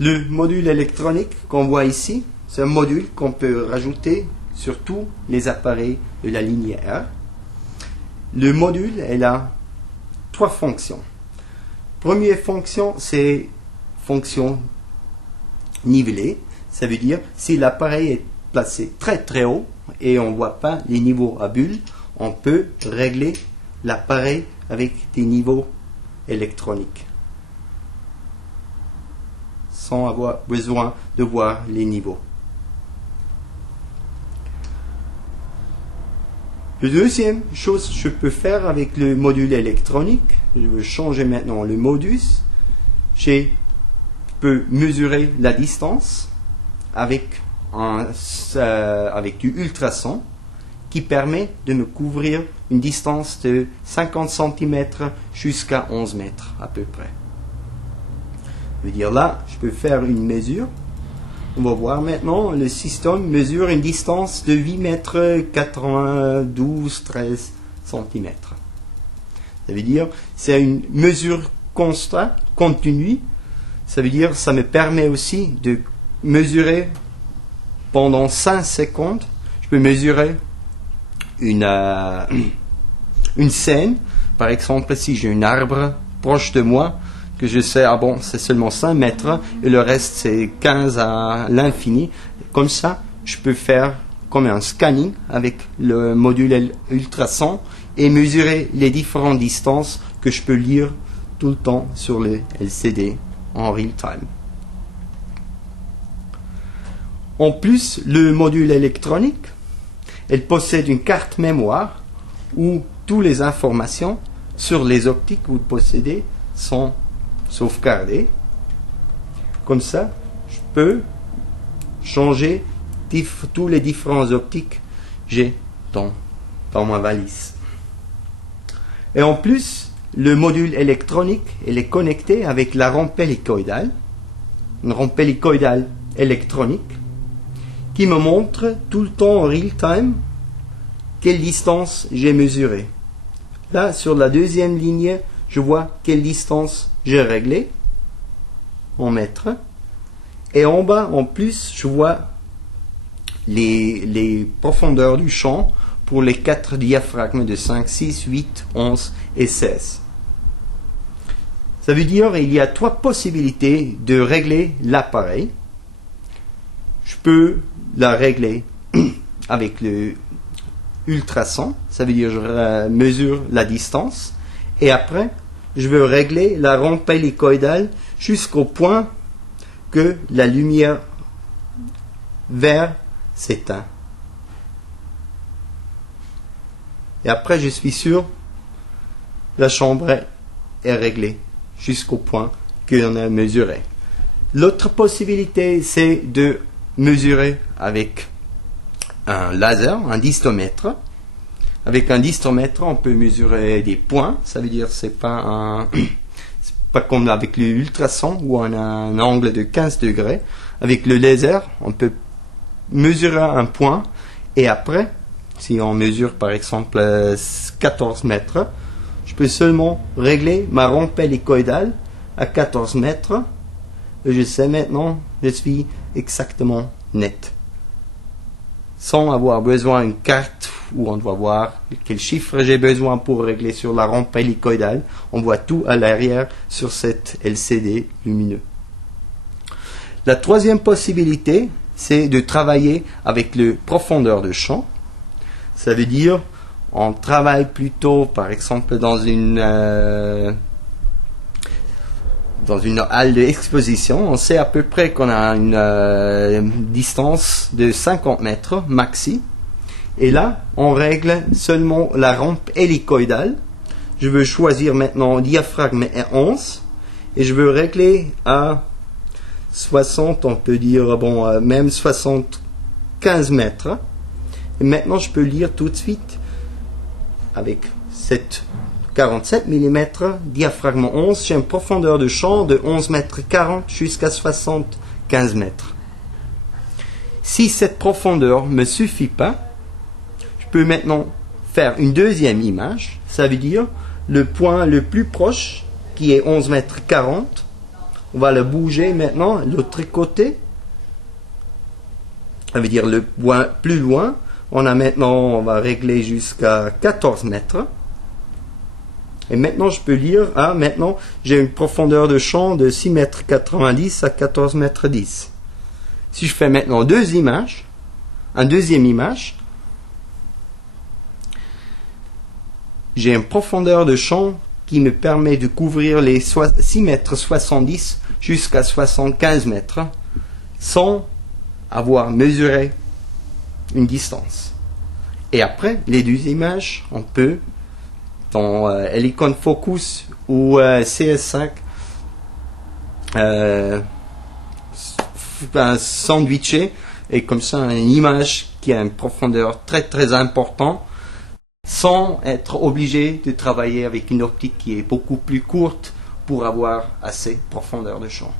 Le module électronique qu'on voit ici, c'est un module qu'on peut rajouter sur tous les appareils de la ligne R. Le module, elle a trois fonctions. Première fonction, c'est fonction nivelée. Ça veut dire si l'appareil est placé très très haut et on ne voit pas les niveaux à bulles, on peut régler l'appareil avec des niveaux électroniques sans avoir besoin de voir les niveaux. La deuxième chose que je peux faire avec le module électronique, je vais changer maintenant le modus. Je peux mesurer la distance avec du ultrason qui permet de me couvrir une distance de 50 cm jusqu'à 11 mètres à peu près. Je veux dire là, je peux faire une mesure. On va voir maintenant, le système mesure une distance de 8 mètres 92, 13 cm. Ça veut dire, c'est une mesure constante, continue. Ça veut dire, ça me permet aussi de mesurer pendant 5 secondes. Je peux mesurer une scène. Par exemple, si j'ai un arbre proche de moi, que je sais, ah bon, c'est seulement 5 mètres, et le reste c'est 15 à l'infini. Comme ça, je peux faire comme un scanning avec le module ultrason et mesurer les différentes distances que je peux lire tout le temps sur le LCD en real time. En plus, le module électronique, elle possède une carte mémoire où toutes les informations sur les optiques que vous possédez sont sauvegardées. Comme ça, je peux changer tous les différents optiques que j'ai dans ma valise. Et en plus, le module électronique, il est connecté avec la rampe hélicoïdale, une rampe hélicoïdale électronique, qui me montre tout le temps en real time quelle distance j'ai mesurée. Là, sur la deuxième ligne, je vois quelle distance j'ai réglée en mètres. Et en bas, en plus, je vois les profondeurs du champ pour les 4 diaphragmes de 5, 6, 8, 11 et 16. Ça veut dire qu'il y a 3 possibilités de régler l'appareil. Je peux la régler avec le ultrason, ça veut dire je mesure la distance, et après je veux régler la rampe hélicoïdale jusqu'au point que la lumière verte s'éteint. Et après je suis sûr la chambre est réglée jusqu'au point qu'on a mesuré. L'autre possibilité, c'est de mesurer avec un laser, un distomètre. Avec un distomètre, on peut mesurer des points. Ça veut dire c'est pas comme avec l'ultrason où on a un angle de 15 degrés. Avec le laser, on peut mesurer un point et après, si on mesure par exemple 14 mètres, je peux seulement régler ma rampe hélicoïdale à 14 mètres. Et je sais maintenant, je suis exactement net. Sans avoir besoin d'une carte où on doit voir quel chiffre j'ai besoin pour régler sur la rampe hélicoïdale. On voit tout à l'arrière sur cette LCD lumineux. La troisième possibilité, c'est de travailler avec le profondeur de champ. Ça veut dire, on travaille plutôt, par exemple, dans une halle d'exposition. On sait à peu près qu'on a une distance de 50 mètres maxi. Et là, on règle seulement la rampe hélicoïdale. Je veux choisir maintenant diaphragme 11 et je veux régler à 60, on peut dire, même 75 mètres. Et maintenant, je peux lire tout de suite avec cette 47 mm, diaphragme 11, j'ai une profondeur de champ de 11 mètres 40 jusqu'à 75 mètres. Si cette profondeur ne me suffit pas, je peux maintenant faire une deuxième image. Ça veut dire le point le plus proche, qui est 11 mètres 40, On va le bouger maintenant, l'autre côté. Ça veut dire le point plus loin. On va régler jusqu'à 14 mètres. Et maintenant, je peux lire, maintenant, j'ai une profondeur de champ de 6 mètres 90 à 14 mètres 10. Si je fais maintenant deux images, un deuxième image, j'ai une profondeur de champ qui me permet de couvrir les 6 mètres 70 jusqu'à 75 mètres sans avoir mesuré une distance. Et après, les deux images, on peut, dans Helicon Focus ou CS5, sandwicher, et comme ça, une image qui a une profondeur très très importante, sans être obligé de travailler avec une optique qui est beaucoup plus courte pour avoir assez de profondeur de champ.